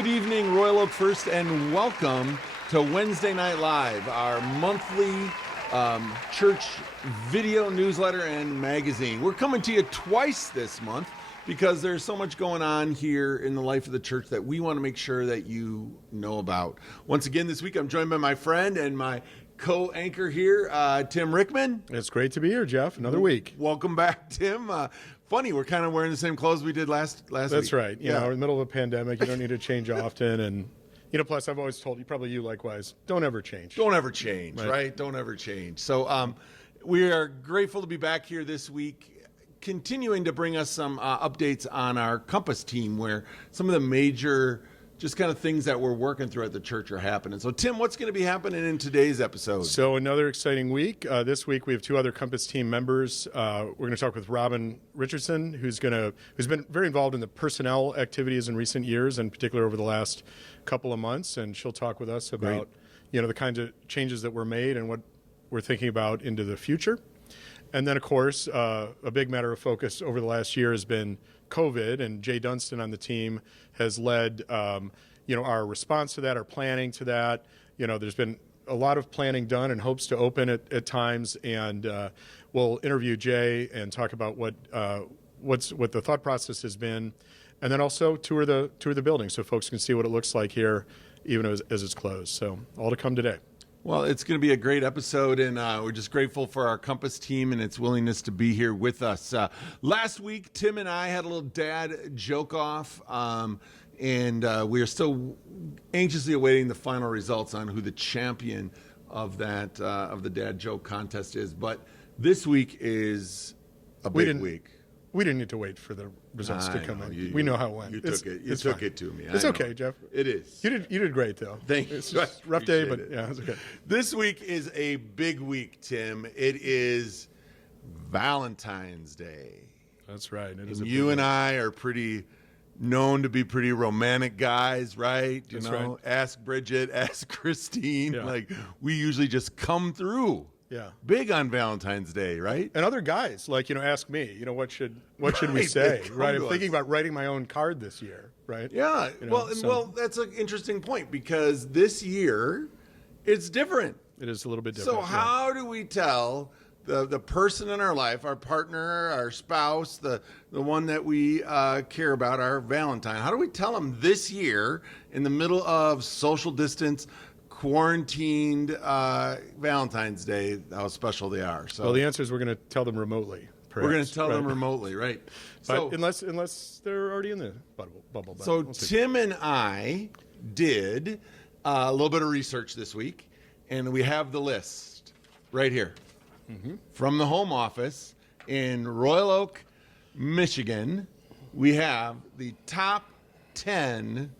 Good evening, Royal Oak First, and welcome to Wednesday Night Live, our monthly church video newsletter and magazine. We're coming to you twice this month because there's so much going on here in the life of the church that we want to make sure that you know about. Once again, this week I'm joined by my friend and my co-anchor here, Tim Rickman. It's great to be here, Jeff. Another week. Welcome back, Tim. Funny, we're kind of wearing the same clothes we did last week. That's right. You know, in the middle of a pandemic, you don't need to change often. And, plus I've always told you, probably you likewise, don't ever change. Don't ever change, right? Don't ever change. So we are grateful to be back here this week, continuing to bring us some updates on our Compass team, where some of the major just kind of things that we're working through at the church are happening. So, Tim, what's going to be happening in today's episode? So another exciting week. This week we have two other Compass team members. We're going to talk with Richardson, who's been very involved in the personnel activities in recent years, in particular over the last couple of months. And she'll talk with us about the kinds of changes that were made and what we're thinking about into the future. And then, of course, a big matter of focus over the last year has been COVID, and Jay Dunstan on the team has led, our response to that, our planning to that. There's been a lot of planning done and hopes to open at times, and we'll interview Jay and talk about what the thought process has been, and then also tour the building so folks can see what it looks like here, even as it's closed. So all to come today. Well, it's going to be a great episode, and we're just grateful for our Compass team and its willingness to be here with us. Last week, Tim and I had a little dad joke-off, and we are still anxiously awaiting the final results on who the champion of that of the dad joke contest is. But this week is a big week. We didn't need to wait for the results to come in. We know how it went. You took it to me. It's okay, Jeff. It is. You did great, though. Thank you. It's a rough day, but yeah, it's okay. This week is a big week, Tim. It is Valentine's Day. That's right. It is. You and I are known to be pretty romantic guys, right? That's right. Ask Bridget, ask Christine. Yeah. Like, we usually just come through. Yeah. Big on Valentine's Day, right? And other guys, ask me, what should we say, right? I'm thinking about writing my own card this year, right? Yeah. Well, that's an interesting point, because this year it's different. It is a little bit different. So how do we tell the person in our life, our partner, our spouse, the one that we care about, our Valentine, how do we tell them this year, in the middle of social distance, quarantined Valentine's Day, how special they are? So, well, the answer is we're going to tell them remotely. Perhaps, we're going to tell them remotely, right? But unless they're already in the bubble. So Tim and I did a little bit of research this week, and we have the list right here from the home office in Royal Oak, Michigan. We have the top 10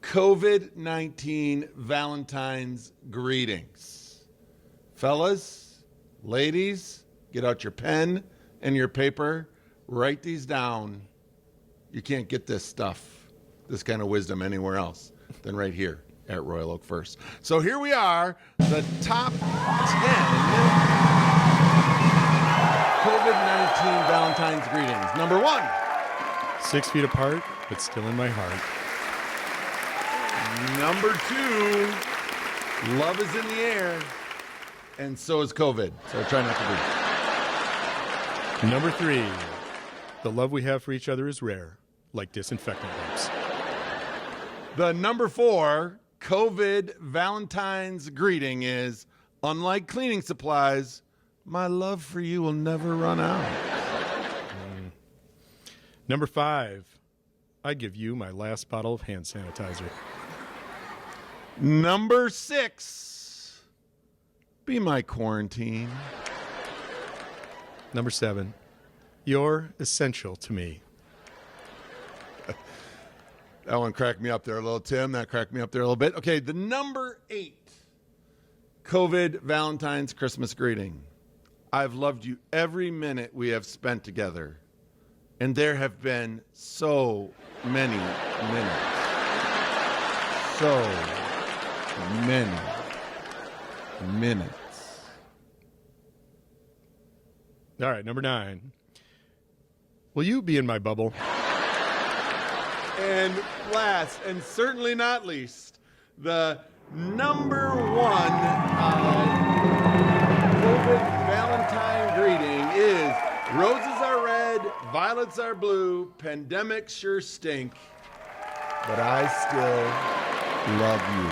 COVID-19 Valentine's greetings. Fellas, ladies, get out your pen and your paper. Write these down. You can't get this kind of wisdom anywhere else than right here at Royal Oak First. So here we are, the top 10 COVID-19 Valentine's greetings. Number 1. 6 feet apart, but still in my heart. Number 2, love is in the air, and so is COVID, so try not to be. Number 3, the love we have for each other is rare, like disinfectant wipes. The number 4 COVID Valentine's greeting is, unlike cleaning supplies, my love for you will never run out. Number 5, I give you my last bottle of hand sanitizer. Number 6, be my quarantine. Number 7, you're essential to me. That one cracked me up there a little, Tim. That cracked me up there a little bit. Okay, the number 8 COVID Valentine's Christmas greeting. I've loved you every minute we have spent together, and there have been so many minutes. So many minutes. All right, number 9. Will you be in my bubble? And last, and certainly not least, the number one COVID Valentine greeting is roses are red, violets are blue, pandemics sure stink, but I still love you.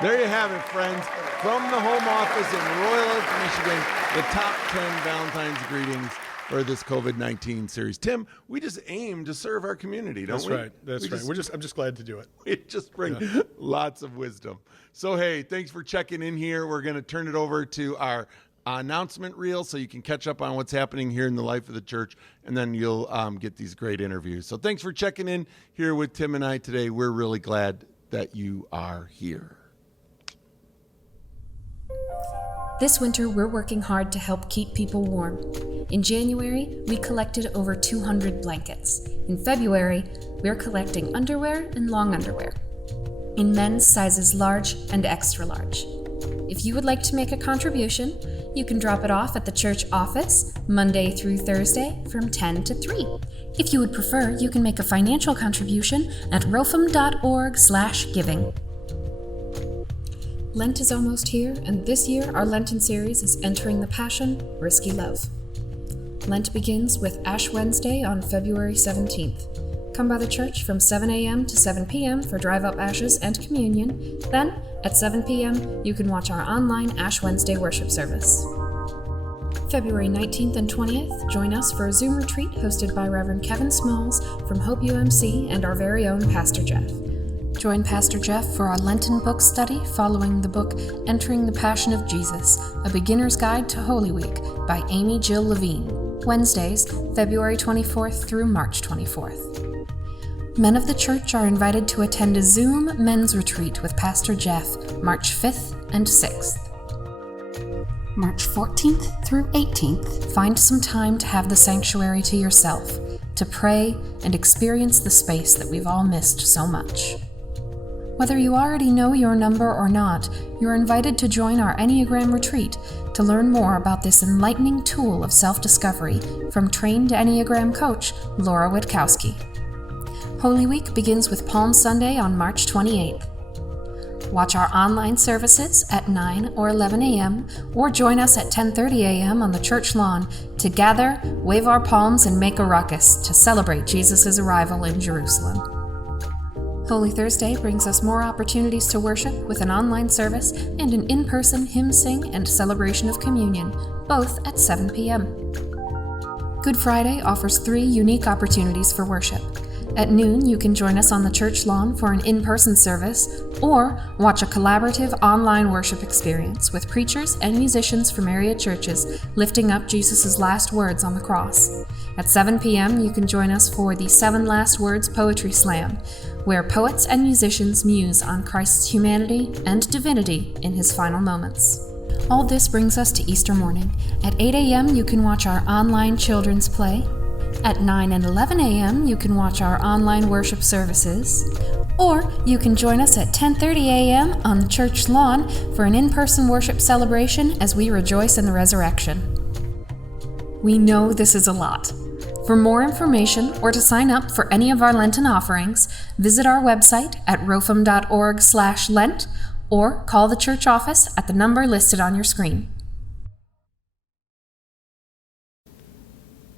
There you have it, friends. From the home office in Royal Oak, Michigan, the top 10 Valentine's greetings for this COVID-19 series. Tim, we just aim to serve our community, don't we? That's right. I'm just glad to do it. We just bring lots of wisdom. So, hey, thanks for checking in here. We're going to turn it over to our announcement reel so you can catch up on what's happening here in the life of the church, and then you'll get these great interviews. So thanks for checking in here with Tim and I today. We're really glad that you are here. This winter, we're working hard to help keep people warm. In January, we collected over 200 blankets. In February, we're collecting underwear and long underwear. In men's sizes large and extra large. If you would like to make a contribution, you can drop it off at the church office Monday through Thursday from 10 to 3. If you would prefer, you can make a financial contribution at rofem.org/giving. Lent is almost here, and this year our Lenten series is Entering the Passion, Risky Love. Lent begins with Ash Wednesday on February 17th. Come by the church from 7 a.m. to 7 p.m. for drive-up ashes and communion. Then, at 7 p.m., you can watch our online Ash Wednesday worship service. February 19th and 20th, join us for a Zoom retreat hosted by Reverend Kevin Smalls from Hope UMC and our very own Pastor Jeff. Join Pastor Jeff for our Lenten book study following the book Entering the Passion of Jesus, A Beginner's Guide to Holy Week by Amy Jill Levine, Wednesdays, February 24th through March 24th. Men of the church are invited to attend a Zoom men's retreat with Pastor Jeff, March 5th and 6th. March 14th through 18th, find some time to have the sanctuary to yourself, to pray and experience the space that we've all missed so much. Whether you already know your number or not, you're invited to join our Enneagram retreat to learn more about this enlightening tool of self-discovery from trained Enneagram coach Laura Witkowski. Holy Week begins with Palm Sunday on March 28th. Watch our online services at 9 or 11 a.m. or join us at 10:30 a.m. on the church lawn to gather, wave our palms, and make a ruckus to celebrate Jesus' arrival in Jerusalem. Holy Thursday brings us more opportunities to worship with an online service and an in-person hymn sing and celebration of communion, both at 7 p.m. Good Friday offers 3 unique opportunities for worship. At noon, you can join us on the church lawn for an in-person service, or watch a collaborative online worship experience with preachers and musicians from area churches lifting up Jesus' last words on the cross. At 7 p.m., you can join us for the 7 Last Words Poetry Slam, where poets and musicians muse on Christ's humanity and divinity in his final moments. All this brings us to Easter morning. At 8 a.m., you can watch our online children's play. At 9 and 11 a.m., you can watch our online worship services. Or you can join us at 10:30 a.m. on the church lawn for an in-person worship celebration as we rejoice in the resurrection. We know this is a lot. For more information or to sign up for any of our Lenten offerings, visit our website at rofem.org/Lent or call the church office at the number listed on your screen.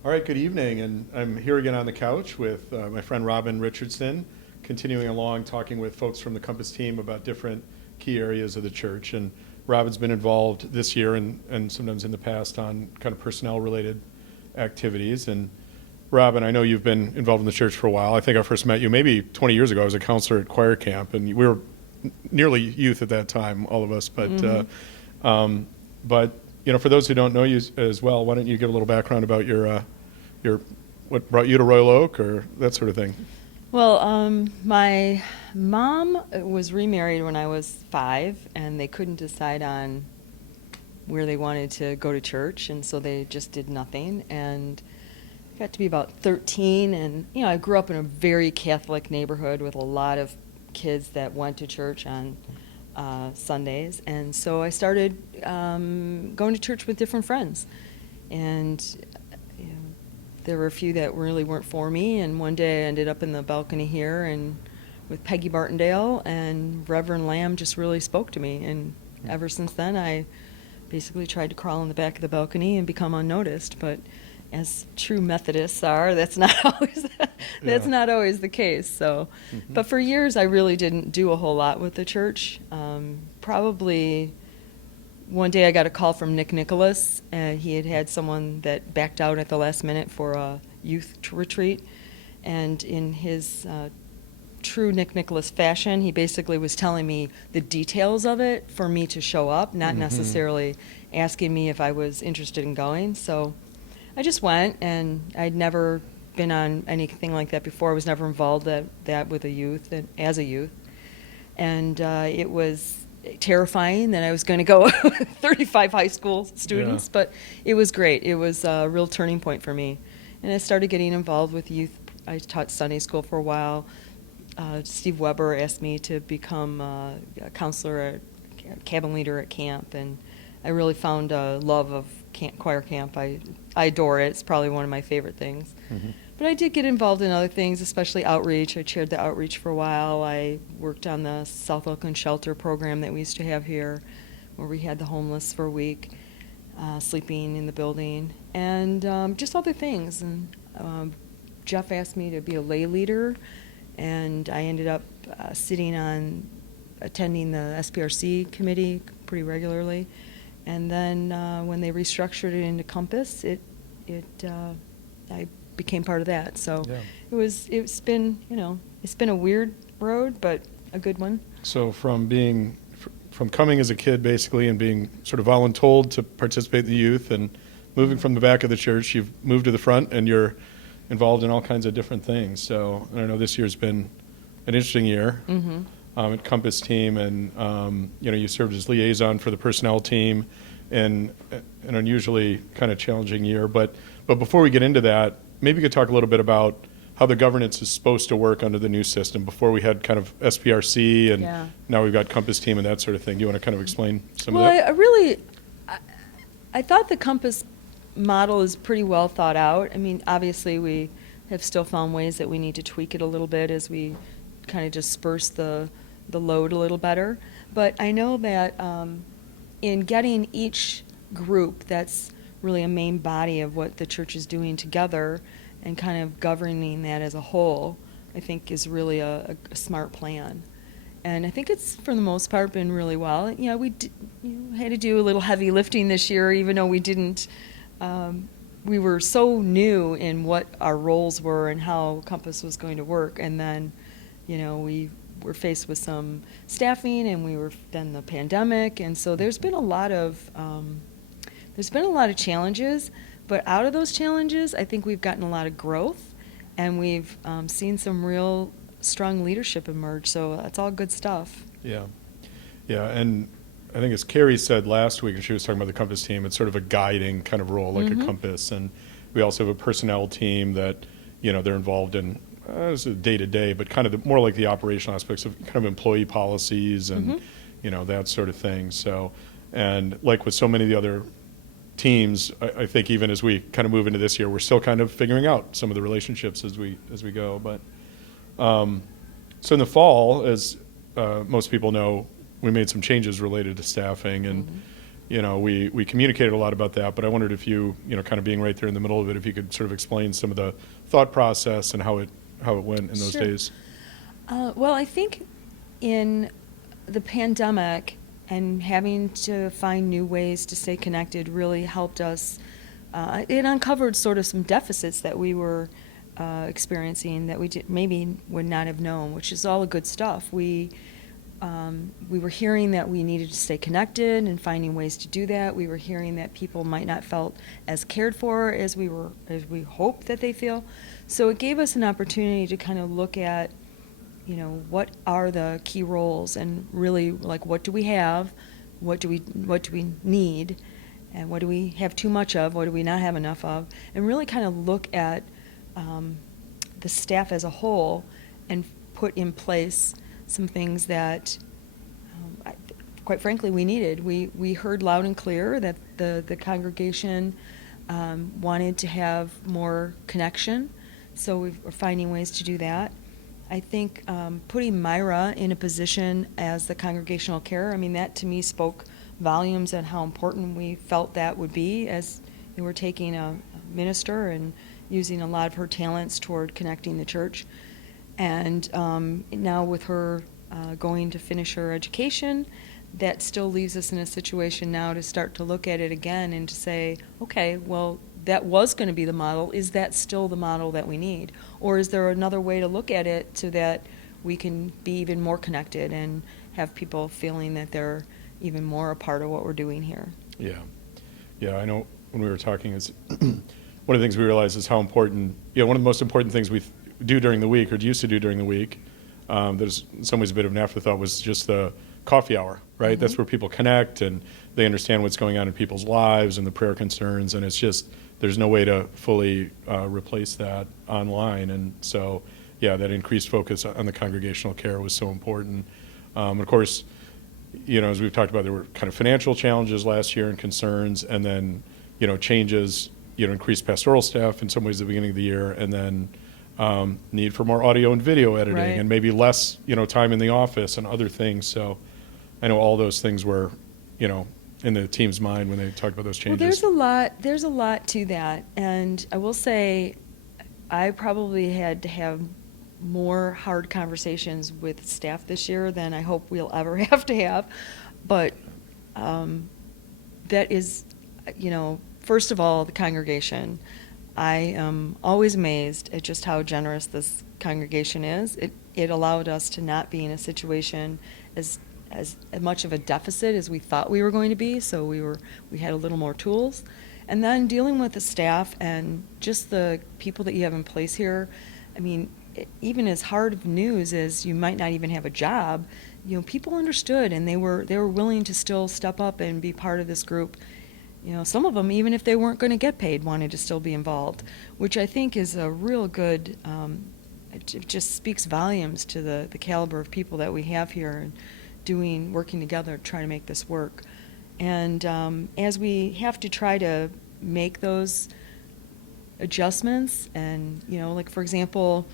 All right, good evening, and I'm here again on the couch with my friend Robin Richardson, continuing along talking with folks from the Compass team about different key areas of the church. And Robin's been involved this year and sometimes in the past on kind of personnel-related activities. And Robin, I know you've been involved in the church for a while. I think I first met you maybe 20 years ago. I was a counselor at choir camp, and we were nearly youth at that time, all of us. But you know, for those who don't know you as well, why don't you give a little background about your what brought you to Royal Oak or that sort of thing? Well, my mom was remarried when I was 5, and they couldn't decide on where they wanted to go to church, and so they just did nothing. And I got to be about 13, and you know, I grew up in a very Catholic neighborhood with a lot of kids that went to church on Sundays, and so I started going to church with different friends. And you know, there were a few that really weren't for me, and one day I ended up in the balcony here and with Peggy Bartendale, and Reverend Lamb just really spoke to me, and ever since then I basically tried to crawl in the back of the balcony and become unnoticed, but as true Methodists are, that's not always the case. So, but for years I really didn't do a whole lot with the church. Probably one day I got a call from Nick Nicholas. He had someone that backed out at the last minute for a youth retreat, and in his true Nick Nicholas fashion, he basically was telling me the details of it for me to show up, not necessarily asking me if I was interested in going. So I just went, and I'd never been on anything like that before. I was never involved that with a youth, as a youth. And it was terrifying that I was going to go with 35 high school students, but it was great. It was a real turning point for me. And I started getting involved with youth. I taught Sunday school for a while. Steve Weber asked me to become a counselor, cabin leader at camp, and I really found a love of choir camp. I adore it. It's probably one of my favorite things. But I did get involved in other things, especially outreach. I chaired the outreach for a while. I worked on the South Oakland shelter program that we used to have here, where we had the homeless for a week, sleeping in the building, and just other things. And Jeff asked me to be a lay leader, and I ended up attending the SPRC committee pretty regularly. And then when they restructured it into Compass, I became part of that. So it's been a weird road, but a good one. So from coming as a kid basically and being sort of voluntold to participate in the youth and moving from the back of the church, you've moved to the front and you're involved in all kinds of different things. So I know this year's been an interesting year at Compass team, and you served as liaison for the personnel team in an unusually kind of challenging year. But before we get into that, maybe you could talk a little bit about how the governance is supposed to work under the new system. Before we had kind of SPRC, and now we've got Compass team and that sort of thing. Do you want to kind of explain some of that? Well, I thought the Compass model is pretty well thought out. I mean, obviously we have still found ways that we need to tweak it a little bit as we kind of disperse the load a little better. But I know that in getting each group that's really a main body of what the church is doing together and kind of governing that as a whole, I think is really a smart plan. And I think it's, for the most part, been really well. We had to do a little heavy lifting this year, even though we didn't. We were so new in what our roles were and how Compass was going to work, and then, we were faced with some staffing, and then the pandemic, and so there's been a lot of challenges. But out of those challenges, I think we've gotten a lot of growth, and we've seen some real strong leadership emerge. So that's all good stuff. Yeah, and I think as Carrie said last week, and she was talking about the Compass team, it's sort of a guiding kind of role, like a compass. And we also have a personnel team that, they're involved in day-to-day, but kind of more like the operational aspects of kind of employee policies and, that sort of thing. So, and like with so many of the other teams, I think even as we kind of move into this year, we're still kind of figuring out some of the relationships as we go. But so in the fall, as most people know, we made some changes related to staffing, and we communicated a lot about that. But I wondered if you kind of being right there in the middle of it, if you could sort of explain some of the thought process and how it went in those days. Well, I think in the pandemic and having to find new ways to stay connected really helped us. It uncovered sort of some deficits that we were experiencing that we maybe would not have known, which is all the good stuff. We were hearing that we needed to stay connected and finding ways to do that. We were hearing that people might not felt as cared for as we hoped that they feel. So it gave us an opportunity to kind of look at, what are the key roles, and really, like, what do we have, what do we need, and what do we have too much of, what do we not have enough of, and really kind of look at the staff as a whole and put in place some things that, quite frankly, we needed. We heard loud and clear that the congregation wanted to have more connection, so we're finding ways to do that. I think putting Myra in a position as the congregational care, I mean, that to me spoke volumes on how important we felt that would be, as we were taking a minister and using a lot of her talents toward connecting the church. And now with her going to finish her education, that still leaves us in a situation now to start to look at it again and to say, okay, well, that was going to be the model. Is that still the model that we need? Or is there another way to look at it so that we can be even more connected and have people feeling that they're even more a part of what we're doing here? Yeah. Yeah, I know when we were talking, is one of the things we realized is how important, one of the most important things we do during the week, or used to do during the week, there's in some ways a bit of an afterthought, was just the coffee hour, right? Mm-hmm. That's where people connect and they understand what's going on in people's lives and the prayer concerns, and it's just, there's no way to fully replace that online. And so, yeah, that increased focus on the congregational care was so important. Of course, as we've talked about, there were kind of financial challenges last year and concerns, and then, changes, increased pastoral staff in some ways at the beginning of the year, and then need for more audio and video editing, Right. and maybe less, time in the office and other things. So I know all those things were, in the team's mind when they talked about those changes. Well, there's a lot to that, and I will say I probably had to have more hard conversations with staff this year than I hope we'll ever have to have. But that is, first of all, the congregation. I am always amazed at just how generous this congregation is. It allowed us to not be in a situation as much of a deficit as we thought we were going to be, so we had a little more tools. And then dealing with the staff and just the people that you have in place here, I mean, even as hard of news as you might not even have a job, people understood, and they were willing to still step up and be part of this group. Some of them, even if they weren't going to get paid, wanted to still be involved, which I think is a real good, it just speaks volumes to the caliber of people that we have here and working together to try to make this work. And as we have to try to make those adjustments, and, like, for example,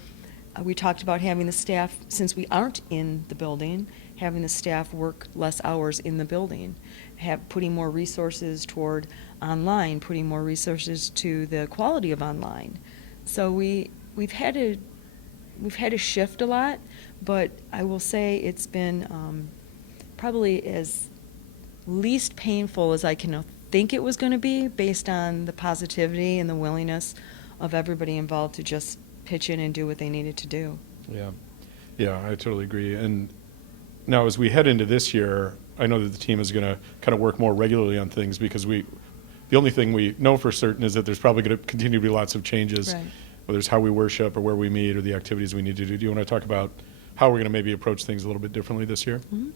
we talked about having the staff, since we aren't in the building, having the staff work less hours in the building, putting more resources toward online, putting more resources to the quality of online. So we've had to shift a lot, but I will say it's been probably as least painful as I can think it was going to be, based on the positivity and the willingness of everybody involved to just pitch in and do what they needed to do. Yeah, I totally agree. And now as we head into this year, I know that the team is going to kind of work more regularly on things, because the only thing we know for certain is that there's probably going to continue to be lots of changes, Right. whether it's how we worship or where we meet or the activities we need to do. Do you want to talk about how we're going to maybe approach things a little bit differently this year? Mm-hmm.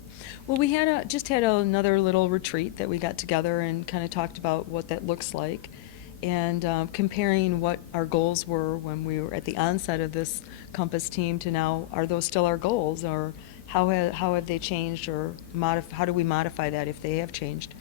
Well, we just had another little retreat that we got together and kind of talked about what that looks like, and comparing what our goals were when we were at the onset of this Compass team to now. Are those still our goals, or how have they changed, or how do we modify that if they have changed?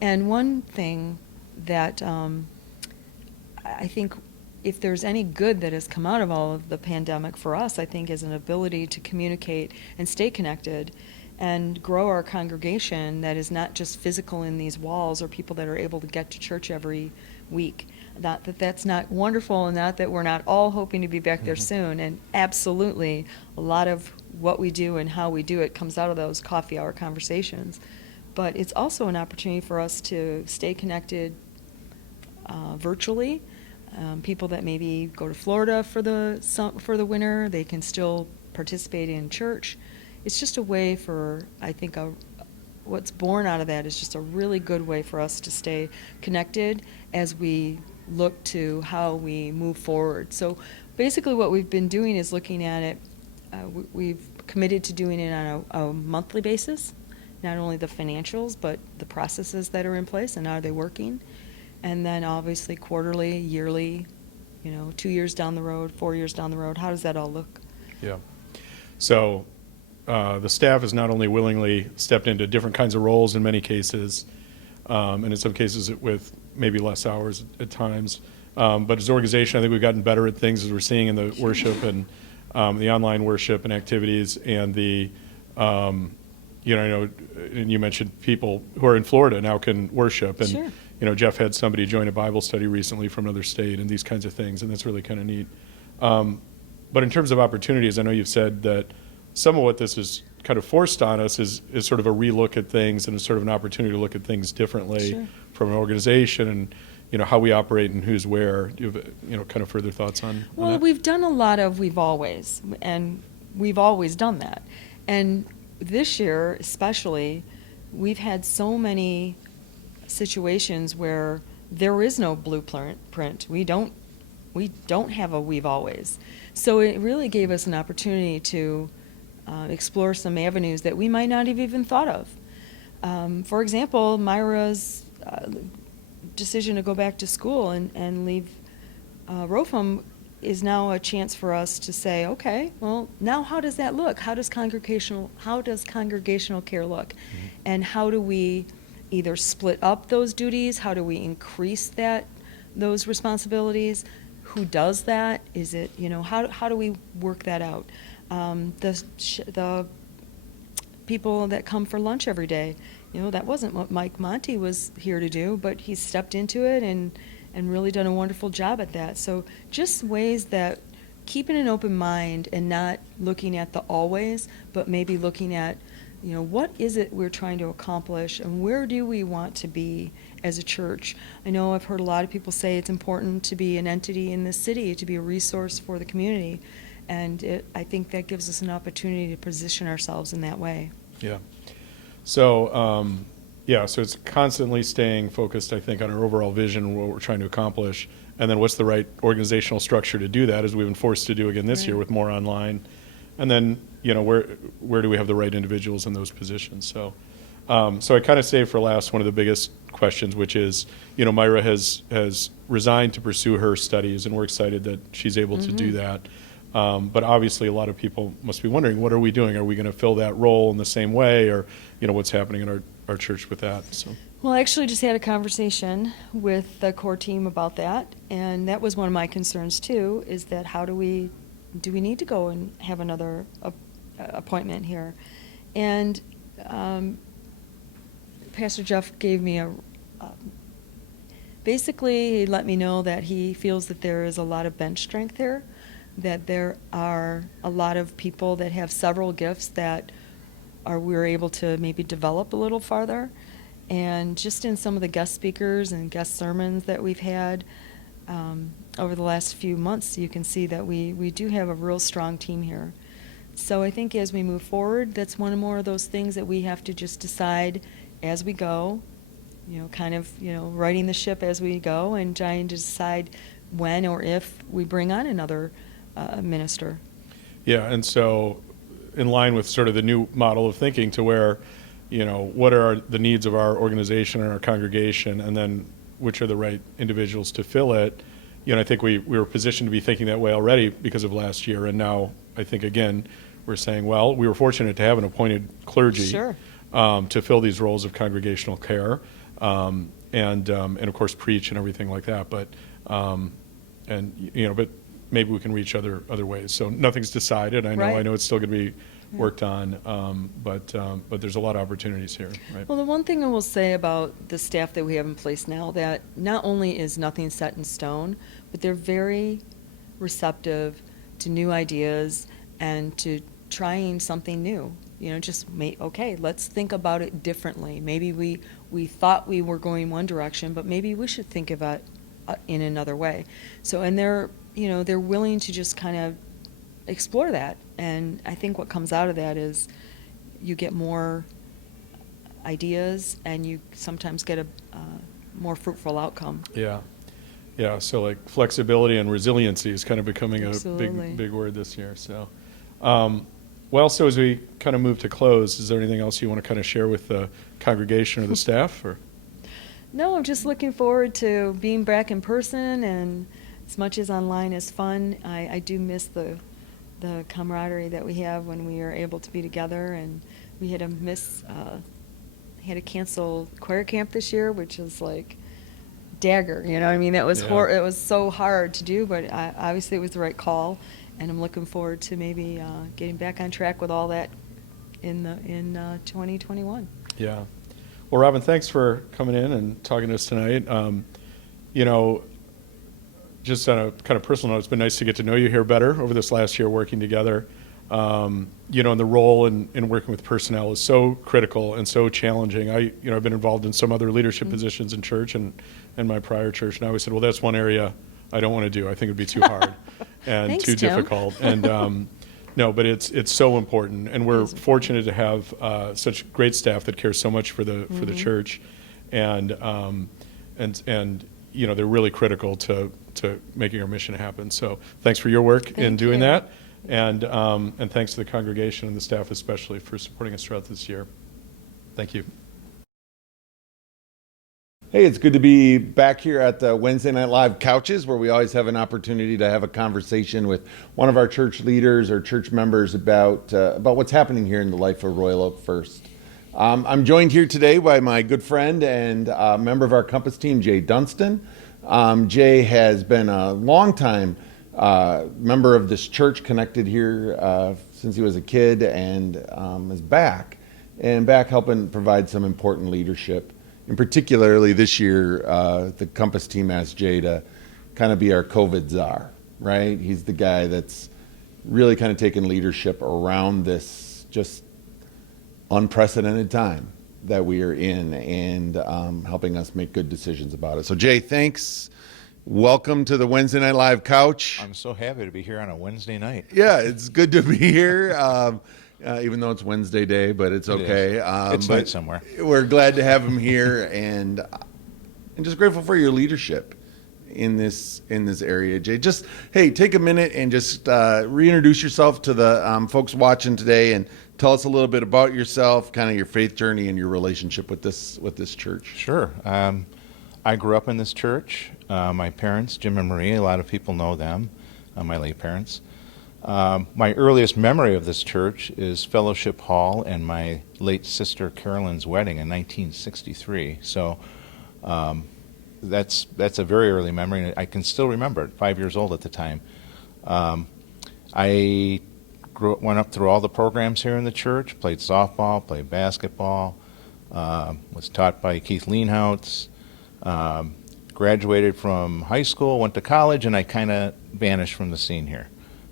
And one thing that I think, if there's any good that has come out of all of the pandemic for us, I think, is an ability to communicate and stay connected and grow our congregation that is not just physical in these walls, or people that are able to get to church every week. Not that that's not wonderful, and not that we're not all hoping to be back there soon. And absolutely, a lot of what we do and how we do it comes out of those coffee hour conversations. But it's also an opportunity for us to stay connected virtually. People that maybe go to Florida for the winter, they can still participate in church. It's just a way for, I think, what's born out of that is just a really good way for us to stay connected as we look to how we move forward. So basically what we've been doing is looking at it, we've committed to doing it on a monthly basis, not only the financials, but the processes that are in place and are they working. And then obviously quarterly, yearly, 2 years down the road, 4 years down the road, how does that all look? Yeah. So the staff has not only willingly stepped into different kinds of roles in many cases, and in some cases with maybe less hours at times. But as an organization, I think we've gotten better at things, as we're seeing in the worship and the online worship and activities, and the I know, and you mentioned people who are in Florida now can worship, and Sure. Jeff had somebody join a Bible study recently from another state, and these kinds of things, and that's really kind of neat. But in terms of opportunities, I know you've said that some of what this is kind of forced on us is sort of a relook at things, and it's sort of an opportunity to look at things differently Sure. from an organization, and how we operate and who's where. Do you have kind of further thoughts on Well, that? we've done a lot of we've always, and we've always done that. And this year, especially, we've had so many situations where there is no blueprint. We don't have a we've always. So it really gave us an opportunity to explore some avenues that we might not have even thought of. For example, Myra's decision to go back to school and leave Rofum is now a chance for us to say, okay, well, now how does that look? How does congregational care look? Mm-hmm. And how do we either split up those duties? How do we increase those responsibilities? Who does that? Is it, how do we work that out? The people that come for lunch every day, that wasn't what Mike Monty was here to do, but he stepped into it and really done a wonderful job at that. So just ways that keeping an open mind and not looking at the always, but maybe looking at, what is it we're trying to accomplish and where do we want to be as a church? I know I've heard a lot of people say it's important to be an entity in this city, to be a resource for the community. And I think that gives us an opportunity to position ourselves in that way. Yeah. So, so it's constantly staying focused, I think, on our overall vision and what we're trying to accomplish, and then what's the right organizational structure to do that, as we've been forced to do again this year with more online. And then, where do we have the right individuals in those positions? So, so I kind of saved for last one of the biggest questions, which is, Myra has resigned to pursue her studies, and we're excited that she's able to do that. But obviously, a lot of people must be wondering, what are we doing? Are we going to fill that role in the same way, or what's happening in our church with that? So. Well, I actually just had a conversation with the core team about that, and that was one of my concerns too. Is that do we need to go and have another appointment here? And Pastor Jeff gave me basically he let me know that he feels that there is a lot of bench strength here, that there are a lot of people that have several gifts that we're able to maybe develop a little farther. And just in some of the guest speakers and guest sermons that we've had over the last few months, you can see that we do have a real strong team here. So I think as we move forward, that's one more of those things that we have to just decide as we go, righting the ship as we go and trying to decide when or if we bring on another minister. Yeah, and so in line with sort of the new model of thinking, to where, what are the needs of our organization and our congregation, and then which are the right individuals to fill it. I think we were positioned to be thinking that way already because of last year, and now I think, again, we're saying, well, we were fortunate to have an appointed clergy Sure. To fill these roles of congregational care, and of course preach and everything like that, but maybe we can reach other ways. So nothing's decided. I Right. know it's still going to be worked on, but there's a lot of opportunities here. Right? Well, the one thing I will say about the staff that we have in place now, that not only is nothing set in stone, but they're very receptive to new ideas and to trying something new. Okay, let's think about it differently. Maybe we thought we were going one direction, but maybe we should think about it in another way. So, and they're willing to just kind of explore that. And I think what comes out of that is you get more ideas and you sometimes get a more fruitful outcome. Yeah. So like flexibility and resiliency is kind of becoming Absolutely. a big word this year. So, so as we kind of move to close, is there anything else you want to kind of share with the congregation or the staff? Or? No, I'm just looking forward to being back in person, and as much as online is fun, I do miss the camaraderie that we have when we are able to be together. And we had to cancel choir camp this year, which is like dagger. You know what I mean? It was Yeah. it was so hard to do, but obviously it was the right call, and I'm looking forward to maybe getting back on track with all that in 2021. Yeah. Well, Robin, thanks for coming in and talking to us tonight. You know, just on a kind of personal note, it's been nice to get to know you here better over this last year working together. You know, and the role in working with personnel is so critical and so challenging. I've been involved in some other leadership positions in church and my prior church, and I always said, well, that's one area I don't want to do. I think it'd be too hard and Thanks, too Tim. difficult. And no, but it's so important, and we're fortunate to have such great staff that care so much for the church, and you know, they're really critical to making our mission happen. So thanks for your work in doing that, and thanks to the congregation and the staff especially for supporting us throughout this year. Thank you. Hey, it's good to be back here at the Wednesday Night Live couches, where we always have an opportunity to have a conversation with one of our church leaders or church members about what's happening here in the life of Royal Oak First. I'm joined here today by my good friend and member of our Compass team, Jay Dunstan. Jay has been a longtime member of this church, connected here since he was a kid, and is back helping provide some important leadership. And particularly this year, the Compass team asked Jay to kind of be our COVID czar, right? He's the guy that's really kind of taken leadership around this just unprecedented time that we are in, and helping us make good decisions about it. So Jay, thanks. Welcome to the Wednesday Night Live couch. I'm so happy to be here on a Wednesday night. Yeah, it's good to be here. Even though it's Wednesday day, but it's okay. It's night somewhere. We're glad to have him here, and just grateful for your leadership in this area, Jay. Just take a minute and just reintroduce yourself to the folks watching today, and tell us a little bit about yourself, kind of your faith journey and your relationship with this church. Sure. I grew up in this church. My parents, Jim and Marie, a lot of people know them, my late parents. My earliest memory of this church is Fellowship Hall and my late sister Carolyn's wedding in 1963. So that's a very early memory, and I can still remember it, 5 years old at the time. I went up through all the programs here in the church, played softball, played basketball, was taught by Keith Leanhoutz, graduated from high school, went to college, and I kind of vanished from the scene here.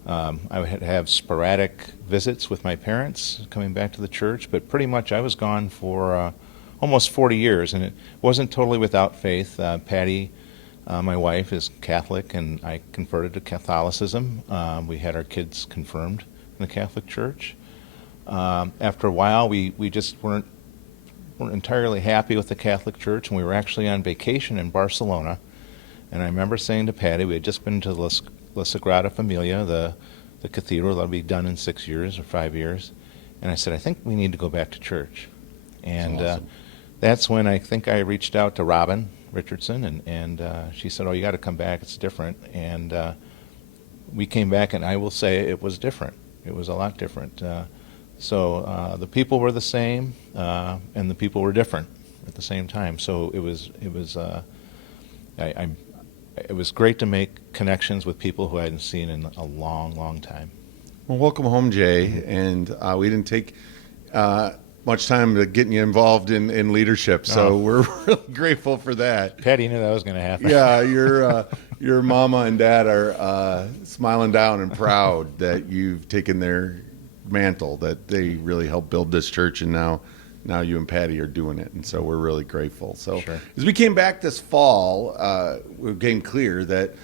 I would have sporadic visits with my parents coming back to the church, but pretty much I was gone for almost 40 years, and it wasn't totally without faith. Patty, my wife, is Catholic, and I converted to Catholicism. We had our kids confirmed in the Catholic Church. After a while, we just weren't entirely happy with the Catholic Church, and we were actually on vacation in Barcelona. And I remember saying to Patty, we had just been to La Sagrada Familia, the cathedral that'll be done in 6 years or 5 years. And I said, I think we need to go back to church. And awesome. That's when I think I reached out to Robin Richardson, and she said, oh, you got to come back, it's different. And we came back, and I will say it was different. It was a lot different. So the people were the same, and the people were different at the same time. So it was great to make connections with people who I hadn't seen in a long, long time. Well, welcome home, Jay. And we didn't take much time to getting you involved in leadership, so we're really grateful for that. Patty knew that was going to happen. Yeah, your mama and dad are smiling down and proud that you've taken their mantle, that they really helped build this church, and now you and Patty are doing it, and so we're really grateful. So Sure. As we came back this fall, it became clear that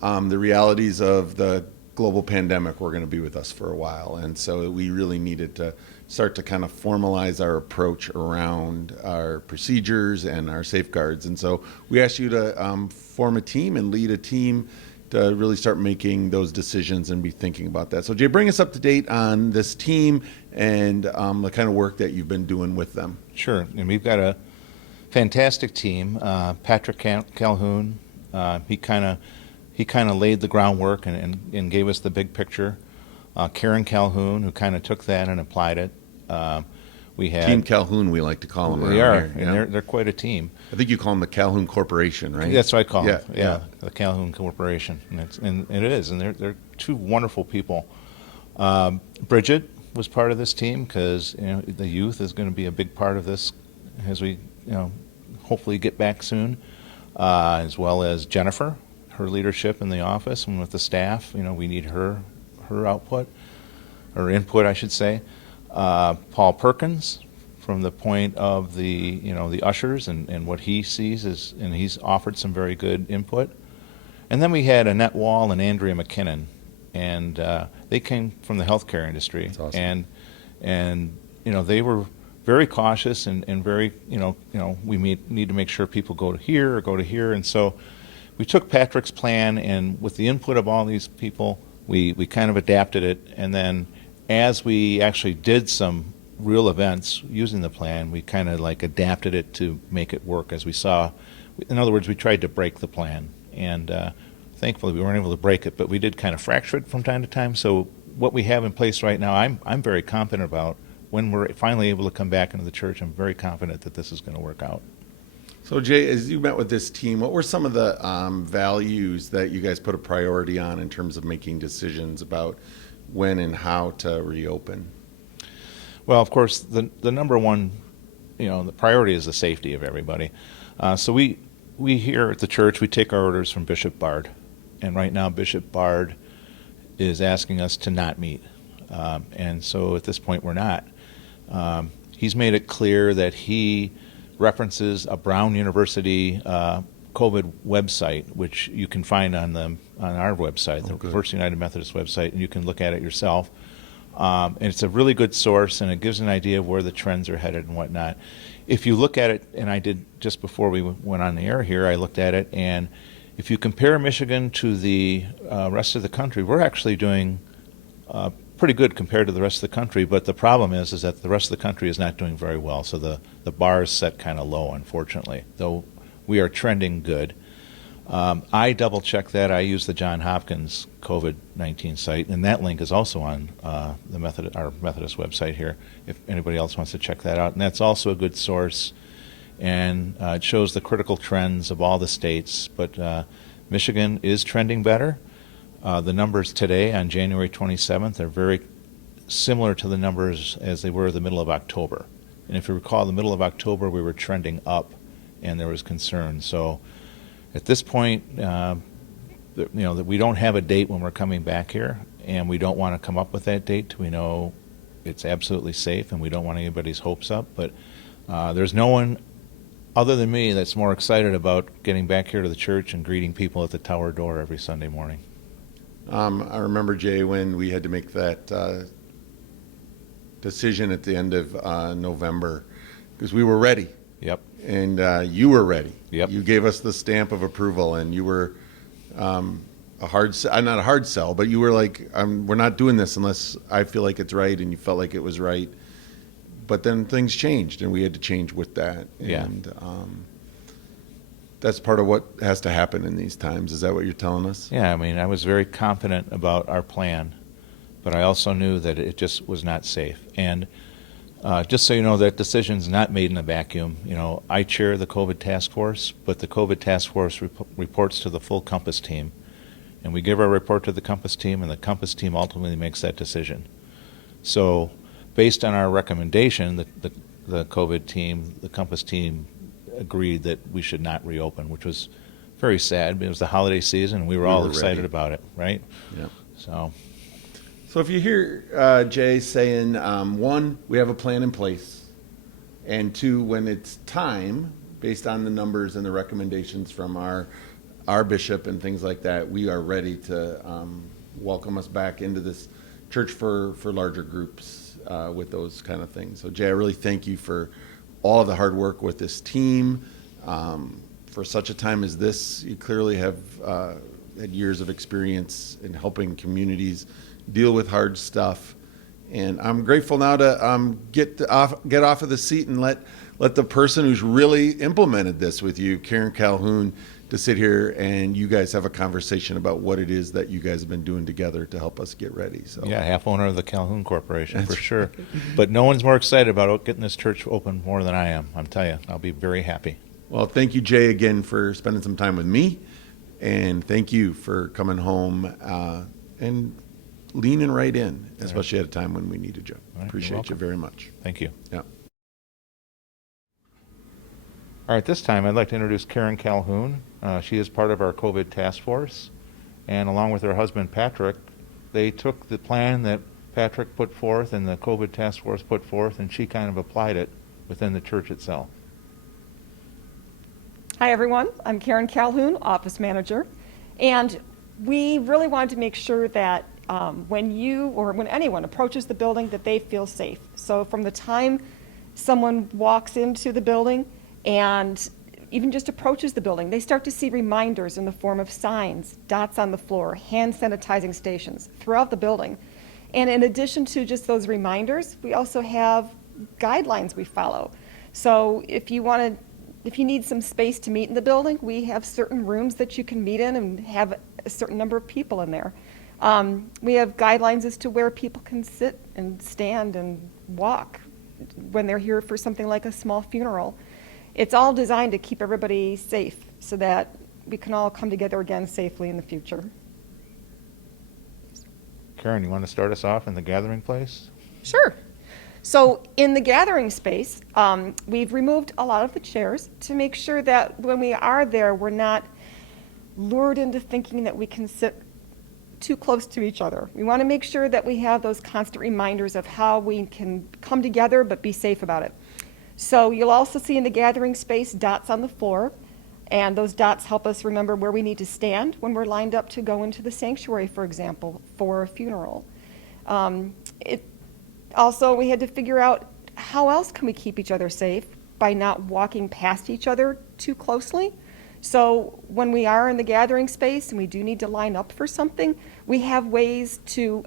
the realities of the global pandemic were going to be with us for a while, and so we really needed to start to kind of formalize our approach around our procedures and our safeguards. And so we asked you to form a team and lead a team to really start making those decisions and be thinking about that. So Jay, bring us up to date on this team and the kind of work that you've been doing with them. Sure, and we've got a fantastic team. Patrick Calhoun, he kind of laid the groundwork and gave us the big picture. Karen Calhoun, who kind of took that and applied it. We had Team Calhoun, we like to call them. We around are, here, and yeah. they're quite a team. I think you call them the Calhoun Corporation, right? That's what I call them. Yeah, Yeah, the Calhoun Corporation, and it is, and they're two wonderful people. Bridget was part of this team because the youth is going to be a big part of this as we hopefully get back soon, as well as Jennifer, her leadership in the office and with the staff. We need her output or input, I should say. Paul Perkins, from the point of the ushers and what he sees and he's offered some very good input. And then we had Annette Wall and Andrea McKinnon, and they came from the healthcare industry. That's awesome. And they were very cautious and very we need to make sure people go to here or go to here, and so we took Patrick's plan, and with the input of all these people, we kind of adapted it, and then as we actually did some real events using the plan, we kind of like adapted it to make it work as we saw. In other words, we tried to break the plan, and thankfully we weren't able to break it, but we did kind of fracture it from time to time. So what we have in place right now, I'm very confident about. When we're finally able to come back into the church, I'm very confident that this is going to work out. So Jay, as you met with this team, what were some of the values that you guys put a priority on in terms of making decisions about when and how to reopen? Well, of course, the number one, the priority is the safety of everybody. So we here at the church, we take our orders from Bishop Bard, and right now Bishop Bard is asking us to not meet, and so at this point we're not. He's made it clear that he references a Brown University COVID website, which you can find on our website, the First United Methodist website, and you can look at it yourself. And it's a really good source, and it gives an idea of where the trends are headed and whatnot. If you look at it, and I did just before we went on the air here, I looked at it, and if you compare Michigan to the rest of the country, we're actually doing pretty good compared to the rest of the country, but the problem is that the rest of the country is not doing very well, so the bar is set kind of low, unfortunately, though we are trending good. I double-checked that. I use the Johns Hopkins COVID-19 site, and that link is also on our Methodist website here, if anybody else wants to check that out. And that's also a good source, and it shows the critical trends of all the states, but Michigan is trending better. The numbers today on January 27th are very similar to the numbers as they were the middle of October. And if you recall, the middle of October we were trending up, and there was concern. So at this point, that we don't have a date when we're coming back here, and we don't want to come up with that date till we know it's absolutely safe, and we don't want anybody's hopes up. But there's no one other than me that's more excited about getting back here to the church and greeting people at the tower door every Sunday morning. I remember, Jay, when we had to make that decision at the end of November, because we were ready. Yep. And you were ready. Yep. You gave us the stamp of approval, and you were not a hard sell, but you were like, we're not doing this unless I feel like it's right, and you felt like it was right. But then things changed, and we had to change with that. Yeah. And that's part of what has to happen in these times. Is that what you're telling us? Yeah, I mean, I was very confident about our plan, but I also knew that it just was not safe. And just so you know, that decision's not made in a vacuum. I chair the COVID task force, but the COVID task force reports to the full Compass team. And we give our report to the Compass team, and the Compass team ultimately makes that decision. So based on our recommendation, the COVID team, the Compass team, agreed that we should not reopen, which was very sad. It was the holiday season, and we were all excited ready about it, right? Yep. So if you hear Jay saying, one, we have a plan in place, and two, when it's time, based on the numbers and the recommendations from our bishop and things like that, we are ready to welcome us back into this church for larger groups with those kind of things. So Jay, I really thank you for all of the hard work with this team. For such a time as this, you clearly have had years of experience in helping communities deal with hard stuff. And I'm grateful now to get off of the seat and let let the person who's really implemented this with you, Karen Calhoun, to sit here and you guys have a conversation about what it is that you guys have been doing together to help us get ready. So Yeah, half owner of the Calhoun Corporation, for sure. But no one's more excited about getting this church open more than I am. I'm telling you, I'll be very happy. Well, thank you, Jay, again for spending some time with me. And thank you for coming home and leaning right in, especially at a time when we needed you. Right, Appreciate you very much. Thank you. Yeah. All right, this time I'd like to introduce Karen Calhoun. She is part of our COVID task force, and along with her husband Patrick, they took the plan that Patrick put forth and the COVID task force put forth, and she kind of applied it within the church itself. Hi everyone, I'm Karen Calhoun, office manager, and we really wanted to make sure that when you or when anyone approaches the building that they feel safe. So from the time someone walks into the building and even just approaches the building, they start to see reminders in the form of signs, dots on the floor, hand sanitizing stations throughout the building. And in addition to just those reminders, we also have guidelines we follow. So if you need some space to meet in the building, we have certain rooms that you can meet in and have a certain number of people in there. We have guidelines as to where people can sit and stand and walk when they're here for something like a small funeral. It's all designed to keep everybody safe so that we can all come together again safely in the future. Karen, you want to start us off in the gathering place? Sure. So in the gathering space, we've removed a lot of the chairs to make sure that when we are there, we're not lured into thinking that we can sit too close to each other. We want to make sure that we have those constant reminders of how we can come together but be safe about it. So you'll also see in the gathering space dots on the floor, and those dots help us remember where we need to stand when we're lined up to go into the sanctuary, for example, for a funeral. Also, we had to figure out how else can we keep each other safe by not walking past each other too closely. So when we are in the gathering space and we do need to line up for something, we have ways to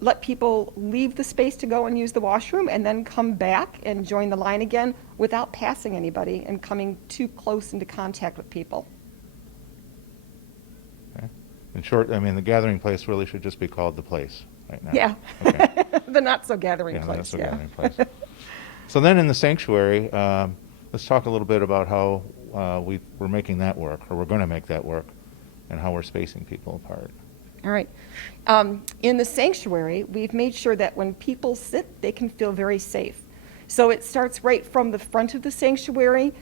let people leave the space to go and use the washroom and then come back and join the line again without passing anybody and coming too close into contact with people. Okay. In short, I mean, the gathering place really should just be called the place right now. Yeah, Okay. the not-so-gathering Yeah, place. that's the gathering place. So then in the sanctuary, let's talk a little bit about how we're making that work, or we're going to make that work, and how we're spacing people apart. All right. In the sanctuary, we've made sure that when people sit, they can feel very safe. So it starts right from the front of the sanctuary,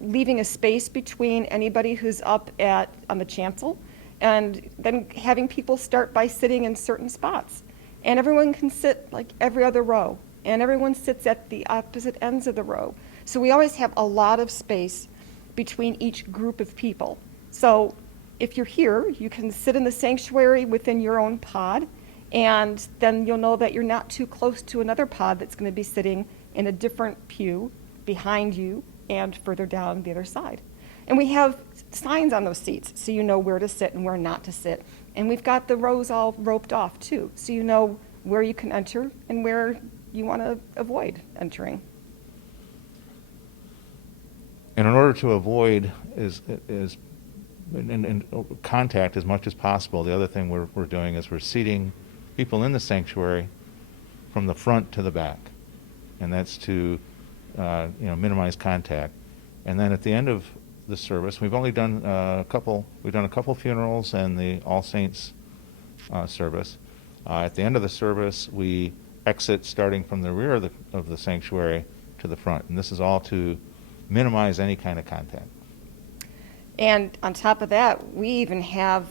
leaving a space between anybody who's up on the chancel, and then having people start by sitting in certain spots. And everyone can sit like every other row, and everyone sits at the opposite ends of the row. So we always have a lot of space between each group of people. So if you're here, you can sit in the sanctuary within your own pod, and then you'll know that you're not too close to another pod that's going to be sitting in a different pew behind you and further down the other side. And we have signs on those seats so you know where to sit and where not to sit. And we've got the rows all roped off too, so you know where you can enter and where you want to avoid entering. And in order to avoid and contact as much as possible, the other thing we're doing is we're seating people in the sanctuary from the front to the back, and that's to minimize contact. And then at the end of the service, we've only done a couple funerals and the All Saints service. At the end of the service, we exit starting from the rear of the sanctuary to the front, and this is all to minimize any kind of contact. And on top of that, we even have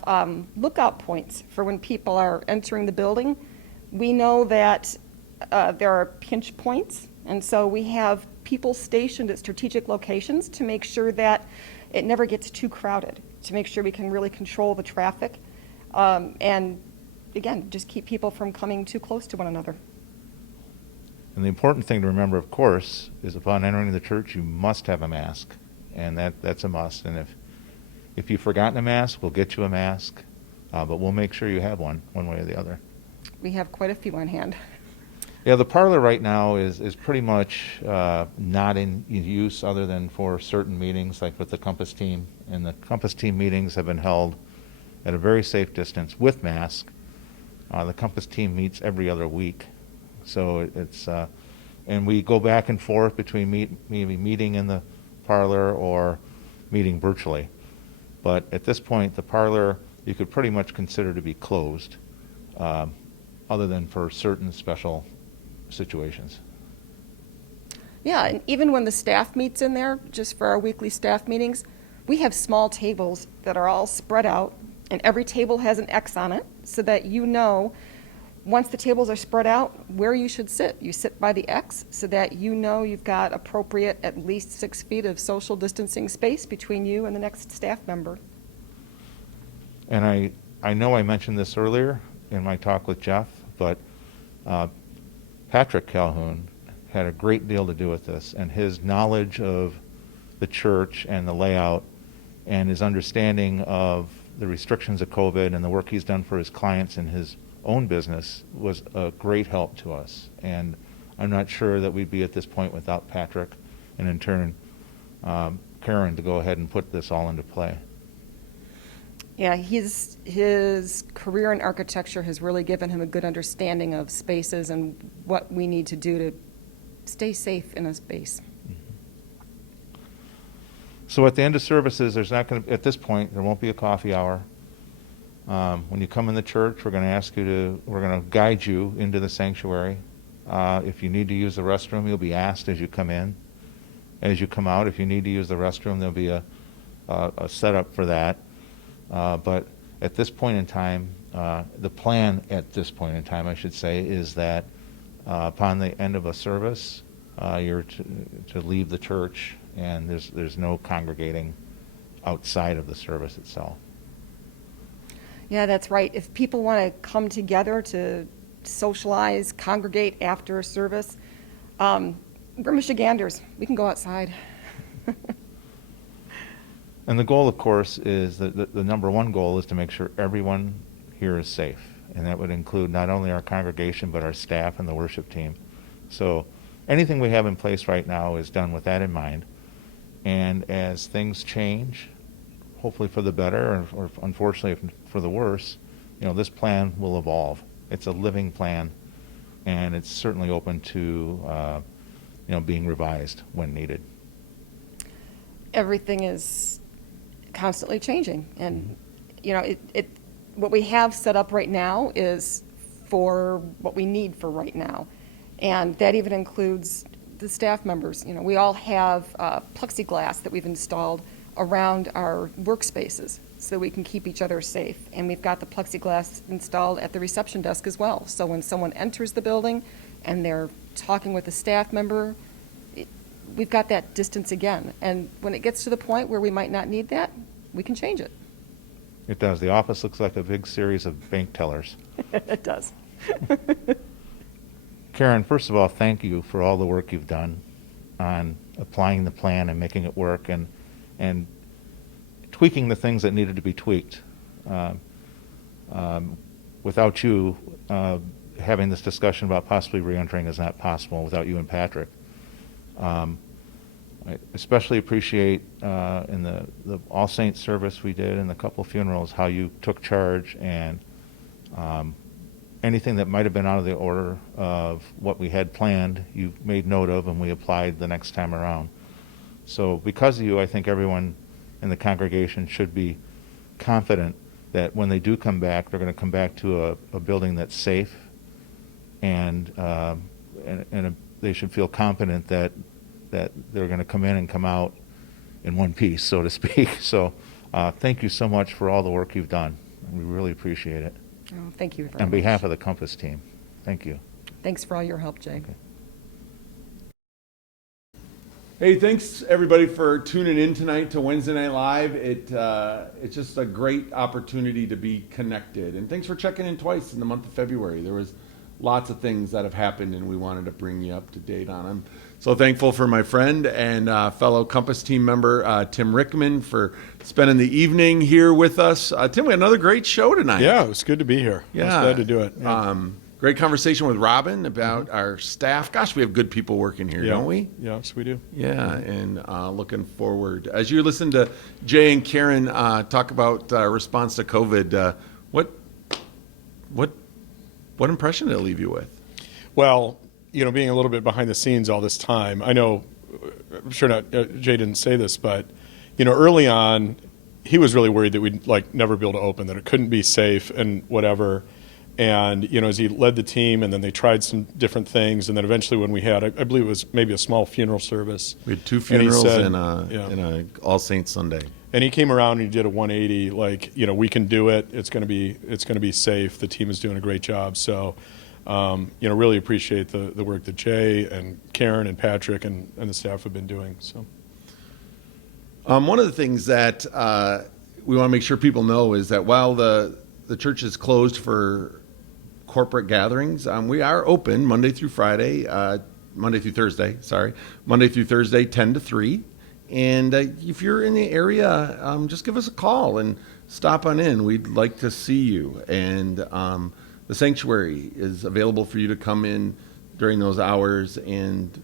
lookout points for when people are entering the building. We know that there are pinch points, and so we have people stationed at strategic locations to make sure that it never gets too crowded, to make sure we can really control the traffic, and again, just keep people from coming too close to one another. And the important thing to remember, of course, is upon entering the church, you must have a mask, and that's a must. And if you've forgotten a mask, we'll get you a mask, but we'll make sure you have one way or the other. We have quite a few on hand. Yeah, the parlor right now is pretty much not in use other than for certain meetings, like with the Compass team. And the Compass team meetings have been held at a very safe distance with mask. The Compass team meets every other week. So it's, and we go back and forth between maybe meeting in the parlor or meeting virtually. But at this point, the parlor you could pretty much consider to be closed, other than for certain special situations. Yeah, and even when the staff meets in there, just for our weekly staff meetings, we have small tables that are all spread out, and every table has an X on it, so that you know, once the tables are spread out, where you should sit. You sit by the X, so that you know you've got appropriate at least 6 feet of social distancing space between you and the next staff member. And I know I mentioned this earlier in my talk with Jeff, but Patrick Calhoun had a great deal to do with this, and his knowledge of the church and the layout and his understanding of the restrictions of COVID and the work he's done for his clients in his own business was a great help to us. And I'm not sure that we'd be at this point without Patrick, and in turn, Karen, to go ahead and put this all into play. Yeah, his career in architecture has really given him a good understanding of spaces and what we need to do to stay safe in a space. So at the end of services, there's not going to, at this point, there won't be a coffee hour. When you come in the church, we're going to guide you into the sanctuary. If you need to use the restroom, you'll be asked as you come in. As you come out, if you need to use the restroom, there'll be a setup for that. But at this point in time, the plan at this point in time, I should say, is that upon the end of a service, you're to leave the church, and there's no congregating outside of the service itself. Yeah, that's right. If people want to come together to socialize, congregate after a service, we're Michiganders. We can go outside. And the goal, of course, is the number one goal is to make sure everyone here is safe. And that would include not only our congregation, but our staff and the worship team. So anything we have in place right now is done with that in mind. And as things change, hopefully for the better, or unfortunately for the worse, this plan will evolve. It's a living plan, and it's certainly open to being revised when needed. Everything is constantly changing, and what we have set up right now is for what we need for right now, and that even includes the staff members. We all have plexiglass that we've installed around our workspaces so we can keep each other safe, and we've got the plexiglass installed at the reception desk as well, so when someone enters the building and they're talking with a staff member, we've got that distance again. And when it gets to the point where we might not need that, we can change it. It does. The office looks like a big series of bank tellers. It does. Karen, first of all, thank you for all the work you've done on applying the plan and making it work and tweaking the things that needed to be tweaked. Without you, having this discussion about possibly reentering is not possible without you and Patrick. I especially appreciate in the All Saints service we did and the couple funerals how you took charge, and anything that might have been out of the order of what we had planned, you made note of, and we applied the next time around. So because of you, I think everyone in the congregation should be confident that when they do come back, they're going to come back to a building that's safe, and they should feel confident that they're going to come in and come out in one piece, so to speak. So thank you so much for all the work you've done. We really appreciate it. Oh, thank you very much. On behalf of the Compass team, thank you. Thanks for all your help, Jay. Okay. Hey, thanks everybody for tuning in tonight to Wednesday Night Live. It's just a great opportunity to be connected. And thanks for checking in twice in the month of February. There was lots of things that have happened, and we wanted to bring you up to date on them. So thankful for my friend and fellow Compass team member, Tim Rickman, for spending the evening here with us. Tim, we had another great show tonight. Yeah, it was good to be here. I was glad to do it. Yeah. great conversation with Robin about our staff. Gosh, we have good people working here, don't we? Yes, we do. Yeah, and looking forward. As you listen to Jay and Karen talk about response to COVID, what impression did it leave you with? Well, being a little bit behind the scenes all this time, I know, I'm sure not, Jay didn't say this, but, early on, he was really worried that we'd never be able to open, that it couldn't be safe and whatever. And, as he led the team, and then they tried some different things, and then eventually when we had, I believe it was maybe a small funeral service. We had 2 funerals and said, a All Saints Sunday. And he came around and he did a 180, we can do it. It's going to be safe. The team is doing a great job. So, really appreciate the work that Jay and Karen and Patrick and the staff have been doing. So, one of the things that we want to make sure people know is that while the church is closed for corporate gatherings, we are open Monday through Thursday, 10 to 3. And if you're in the area, just give us a call and stop on in. We'd like to see you. And the sanctuary is available for you to come in during those hours and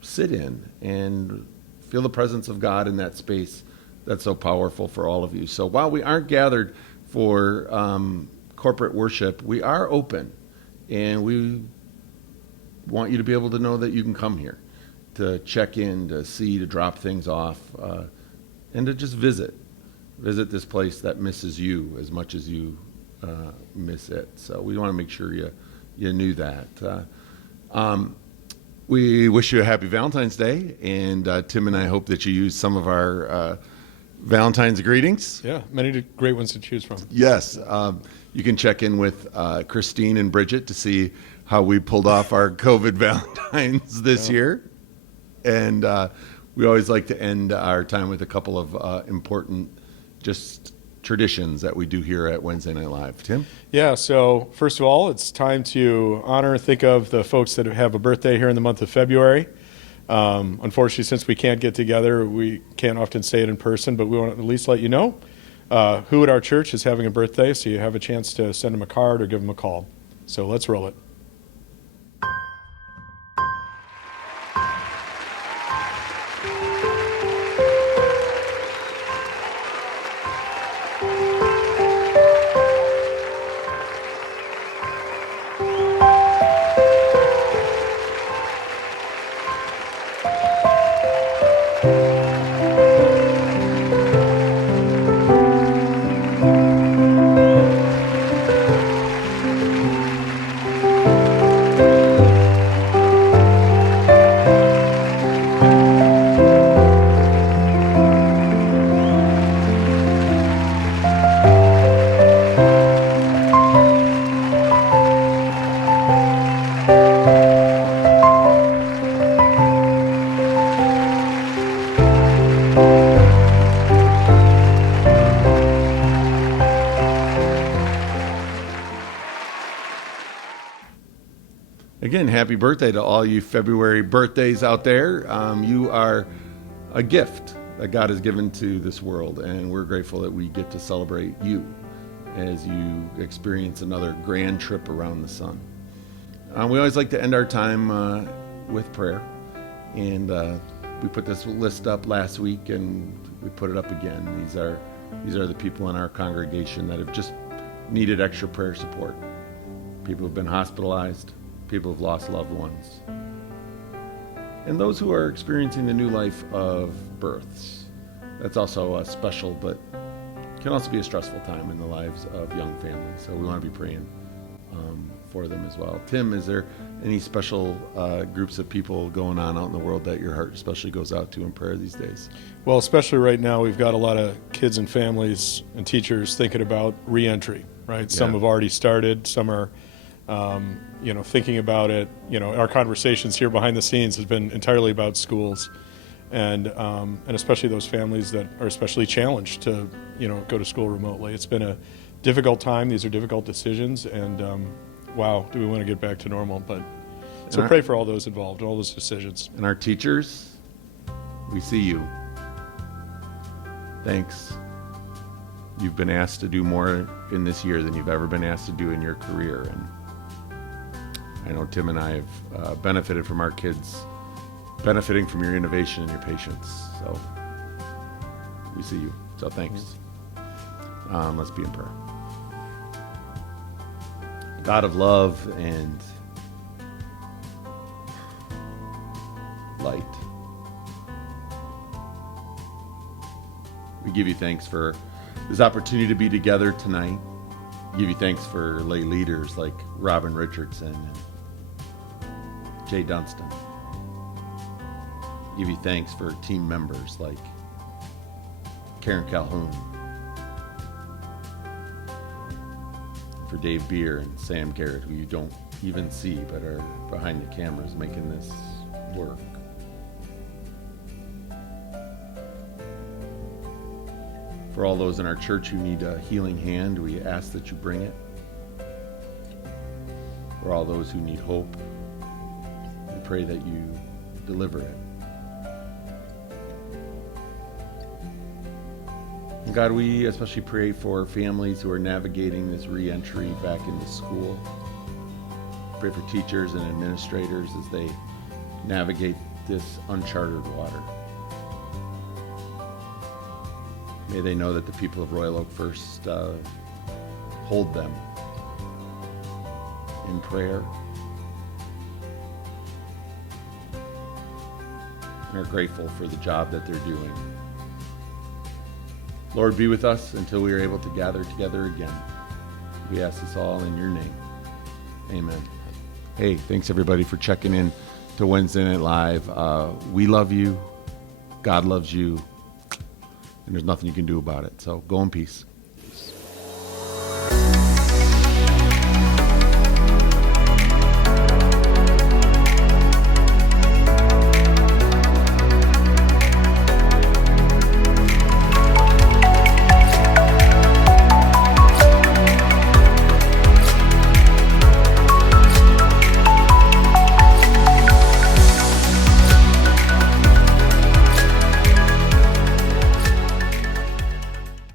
sit in and feel the presence of God in that space that's so powerful for all of you. So while we aren't gathered for corporate worship, we are open, and we want you to be able to know that you can come here to check in, to see, to drop things off, and to just visit this place that misses you as much as you miss it. So we want to make sure you knew that. We wish you a happy Valentine's Day, and Tim and I hope that you use some of our Valentine's greetings. Yeah, many great ones to choose from. Yes. You can check in with Christine and Bridget to see how we pulled off our COVID Valentines this year. And we always like to end our time with a couple of important just traditions that we do here at Wednesday Night Live. Tim? Yeah, so first of all, it's time to honor and think of the folks that have a birthday here in the month of February. Unfortunately, since we can't get together, we can't often say it in person, but we want to at least let you know who at our church is having a birthday, so you have a chance to send them a card or give them a call. So let's roll it. Again, happy birthday to all you February birthdays out there. You are a gift that God has given to this world, and we're grateful that we get to celebrate you as you experience another grand trip around the sun. We always like to end our time with prayer, and we put this list up last week, and we put it up again. These are the people in our congregation that have just needed extra prayer support. People who've been hospitalized, people who've lost loved ones, and those who are experiencing the new life of births. That's also a special, but can also be a stressful time in the lives of young families. So we want to be praying for them as well. Tim, is there any special groups of people going on out in the world that your heart especially goes out to in prayer these days? Well, especially right now, we've got a lot of kids and families and teachers thinking about reentry, right? Some have already started, some are thinking about it. Our conversations here behind the scenes has been entirely about schools, and especially those families that are especially challenged to, go to school remotely. It's been a difficult time. These are difficult decisions, and wow, do we want to get back to normal? But so pray for all those involved, all those decisions. And our teachers, we see you. Thanks. You've been asked to do more in this year than you've ever been asked to do in your career, and I know Tim and I have benefited from our kids benefiting from your innovation and your patience. So we see you. So thanks. Let's be in prayer. God of love and light, we give you thanks for this opportunity to be together tonight. Give you thanks for lay leaders like Robin Richardson and Jay Dunstan. Give you thanks for team members like Karen Calhoun, for Dave Beer and Sam Garrett, who you don't even see but are behind the cameras making this work. For all those in our church who need a healing hand, we ask that you bring it. For all those who need hope, we pray that you deliver it. And God, we especially pray for families who are navigating this re-entry back into school. Pray for teachers and administrators as they navigate this uncharted water. May they know that the people of Royal Oak First hold them in prayer and are grateful for the job that they're doing. Lord, be with us until we are able to gather together again. We ask this all in your name. Amen. Hey, thanks everybody for checking in to Wednesday Night Live. We love you. God loves you. And there's nothing you can do about it. So go in peace.